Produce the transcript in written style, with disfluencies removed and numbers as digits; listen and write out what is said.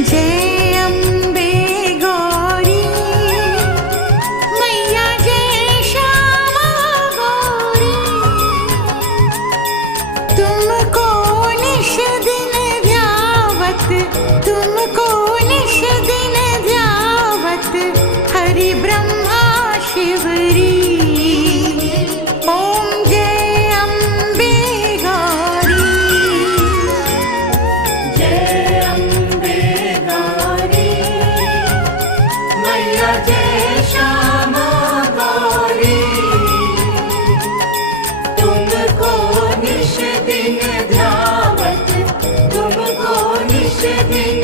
जय अम्बे गौरी मैया, जय श्यामा गौरी। तुमको निश दिन ध्यावत, तुमको निश दिन ध्यावत हरि ब्रह्मा शिवरी। ओम जय अम्बे गौरी। जय अम्बे गौरी मैया, जय श्यामा गौरी। तुमको निश दिन ध्यावत, तुमको निश दिन